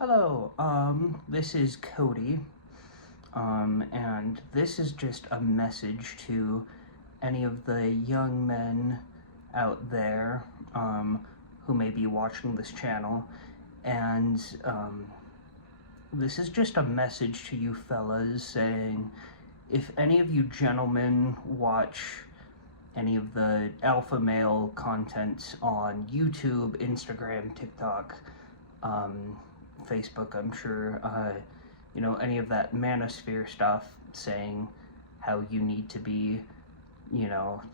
Hello, this is Cody, and this is just a message to any of the young men out there, who may be watching this channel, and, this is just a message to you fellas saying, if any of you gentlemen watch any of the alpha male content on YouTube, Instagram, TikTok, Facebook, I'm sure, any of that manosphere stuff saying how you need to be,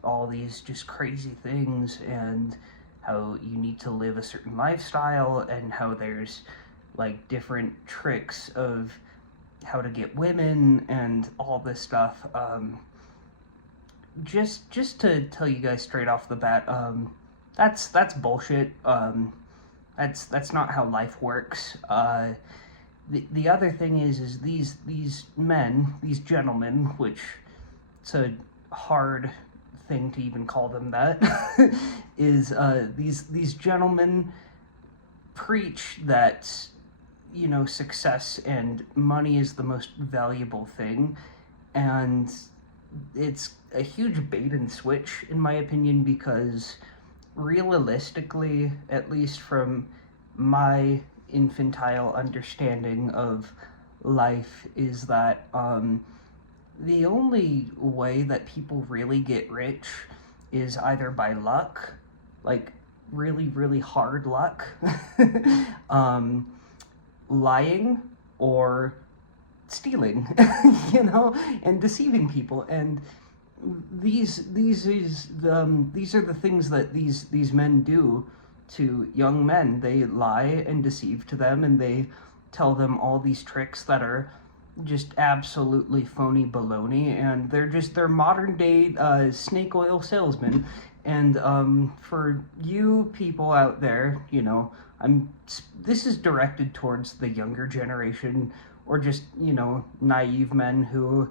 all these just crazy things, and how you need to live a certain lifestyle, and how there's like different tricks of how to get women and all this stuff. Just to tell you guys straight off the bat, that's bullshit. That's not how life works. The other thing is these men, these gentlemen, which it's a hard thing to even call them that, is these gentlemen preach that success and money is the most valuable thing, and it's a huge bait and switch in my opinion, because realistically, at least from my infantile understanding of life, is that the only way that people really get rich is either by luck, like really, really hard luck, lying, or stealing, and deceiving people. And these are the things that these men do to young men. They lie and deceive to them, and they tell them all these tricks that are just absolutely phony baloney, and they're modern day snake oil salesmen. And for you people out there, this is directed towards the younger generation, or just naive men who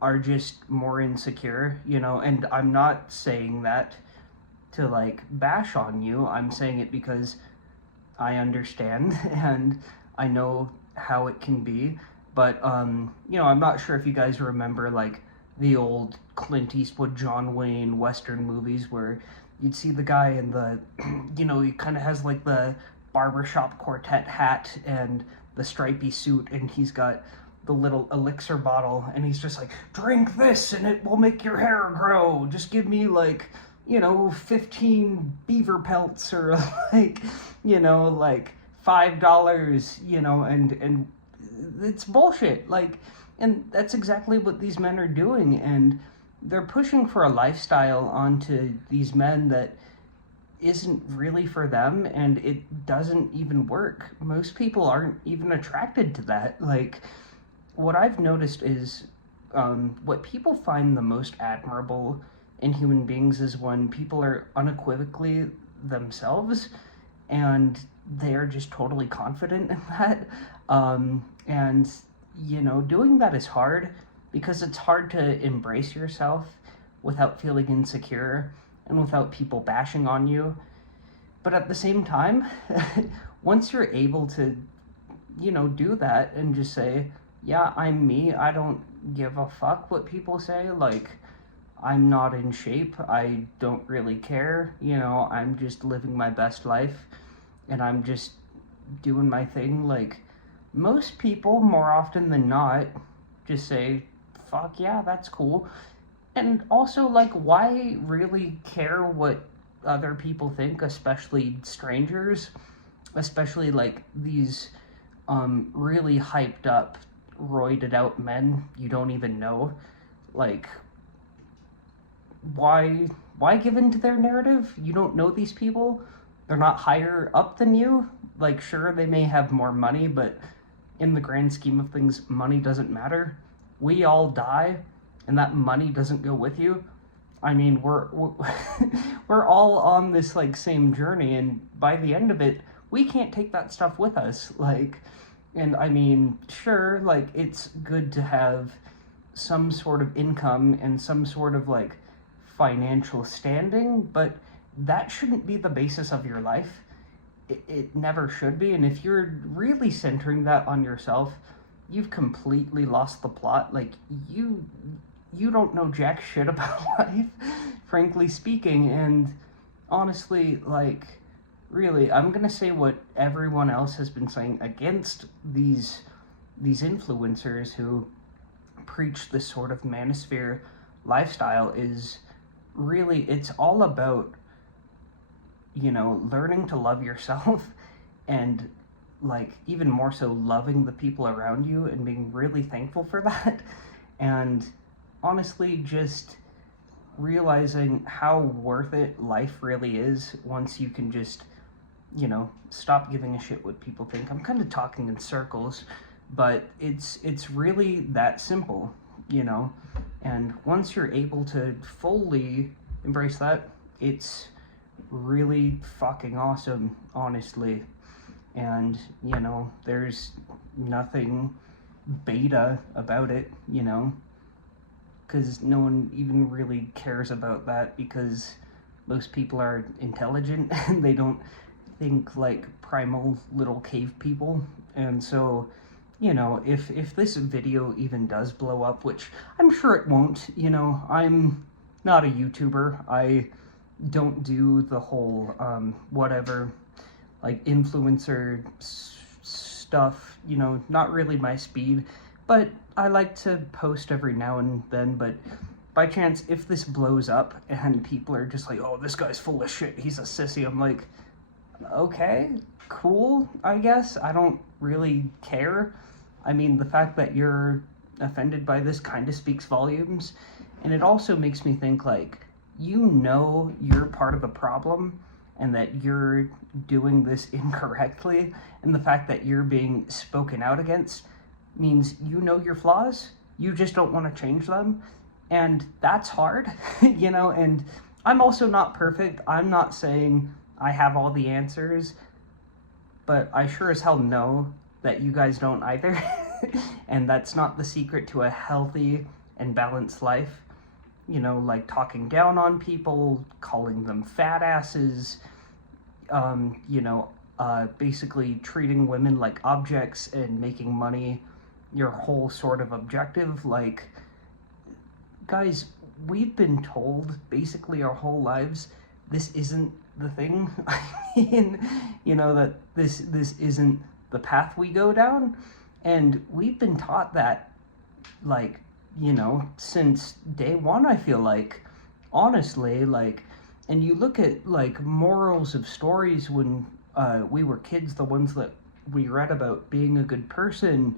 are just more insecure, and I'm not saying that to like bash on you. I'm saying it because I understand and I know how it can be. But I'm not sure if you guys remember like the old Clint Eastwood, John Wayne Western movies where you'd see the guy in the he kind of has like the barbershop quartet hat and the stripy suit, and he's got the little elixir bottle, and he's just like, drink this and it will make your hair grow. Just give me like 15 beaver pelts, or like like $5, and it's bullshit. Like, and that's exactly what these men are doing, and they're pushing for a lifestyle onto these men that isn't really for them, and it doesn't even work. Most people aren't even attracted to that. Like, what I've noticed is what people find the most admirable in human beings is when people are unequivocally themselves, and they are just totally confident in that. And doing that is hard, because it's hard to embrace yourself without feeling insecure and without people bashing on you. But at the same time, once you're able to do that and just say, yeah, I'm me, I don't give a fuck what people say, like, I'm not in shape, I don't really care, I'm just living my best life, and I'm just doing my thing. Like, most people, more often than not, just say, fuck yeah, that's cool. And also, like, why really care what other people think, especially strangers, especially like these really hyped up, roided out men you don't even know? Like, why give in to their narrative? You don't know these people. They're not higher up than you. Like, sure, they may have more money, but in the grand scheme of things, money doesn't matter. We all die, and that money doesn't go with you. I mean, we're we're all on this like same journey, and by the end of it, we can't take that stuff with us. Like, and I mean, sure, like, it's good to have some sort of income and some sort of like financial standing, but that shouldn't be the basis of your life. it never should be. And if you're really centering that on yourself, you've completely lost the plot. Like, you don't know jack shit about life, frankly speaking. And honestly, like, really, I'm gonna say what everyone else has been saying against these influencers who preach this sort of manosphere lifestyle is really, it's all about, learning to love yourself and, like, even more so loving the people around you and being really thankful for that. And honestly, just realizing how worth it life really is once you can just, stop giving a shit what people think. I'm kind of talking in circles, but it's really that simple, and once you're able to fully embrace that, it's really fucking awesome, honestly. And there's nothing beta about it, because no one even really cares about that, because most people are intelligent and they don't think like primal little cave people. And so, if this video even does blow up, which I'm sure it won't, I'm not a YouTuber. I don't do the whole whatever, like, influencer stuff, not really my speed. But I like to post every now and then. But by chance, if this blows up and people are just like, oh, this guy's full of shit, he's a sissy, I'm like, okay, cool, I guess. I don't really care. I mean, the fact that you're offended by this kind of speaks volumes. And it also makes me think, like, you're part of the problem and that you're doing this incorrectly. And the fact that you're being spoken out against means your flaws, you just don't want to change them. And that's hard, and I'm also not perfect. I'm not saying I have all the answers, but I sure as hell know that you guys don't either. And that's not the secret to a healthy and balanced life. Like talking down on people, calling them fat asses, basically treating women like objects and making money your whole sort of objective. Like, guys, we've been told basically our whole lives this isn't the thing. I mean, that this isn't the path we go down. And we've been taught that, like, since day one, I feel like, honestly. Like, and you look at, like, morals of stories when we were kids, the ones that we read about being a good person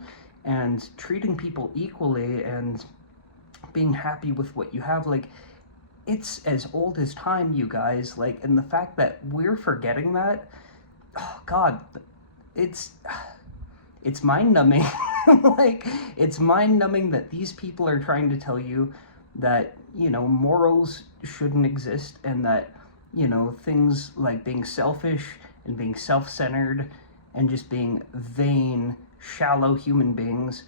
and treating people equally and being happy with what you have. Like, it's as old as time, you guys. Like, and the fact that we're forgetting that, oh god, it's mind-numbing. Like, it's mind-numbing that these people are trying to tell you that, morals shouldn't exist, and that, things like being selfish and being self-centered and just being vain, shallow human beings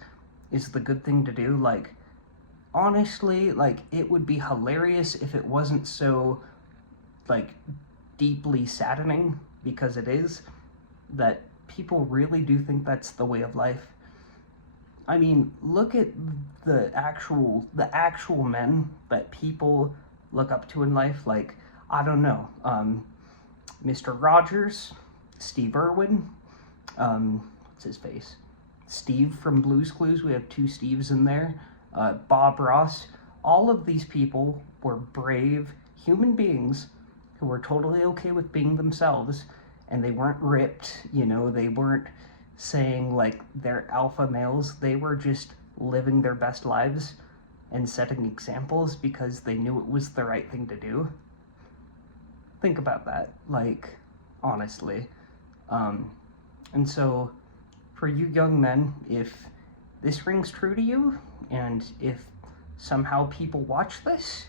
is the good thing to do. Like, honestly, like, it would be hilarious if it wasn't so, like, deeply saddening, because it is, that people really do think that's the way of life. I mean, look at the actual men that people look up to in life. Like, I don't know, Mr. Rogers, Steve Irwin, what's his face? Steve from Blue's Clues. We have two Steves in there. Bob Ross. All of these people were brave human beings who were totally okay with being themselves, and they weren't ripped, they weren't saying like they're alpha males. They were just living their best lives and setting examples because they knew it was the right thing to do. Think about that, like, honestly. And so, for you young men, if this rings true to you, and if somehow people watch this,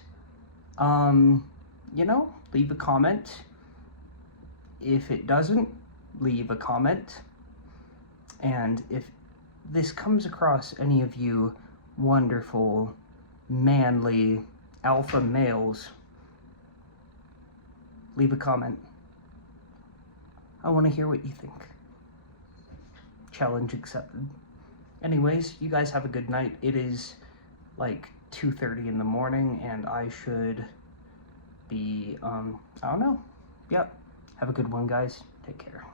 leave a comment. If it doesn't, leave a comment. And if this comes across any of you wonderful, manly, alpha males, leave a comment. I want to hear what you think. Challenge accepted. Anyways, you guys have a good night. It is like 2:30 in the morning, and I should be, I don't know. Yep. Have a good one, guys. Take care.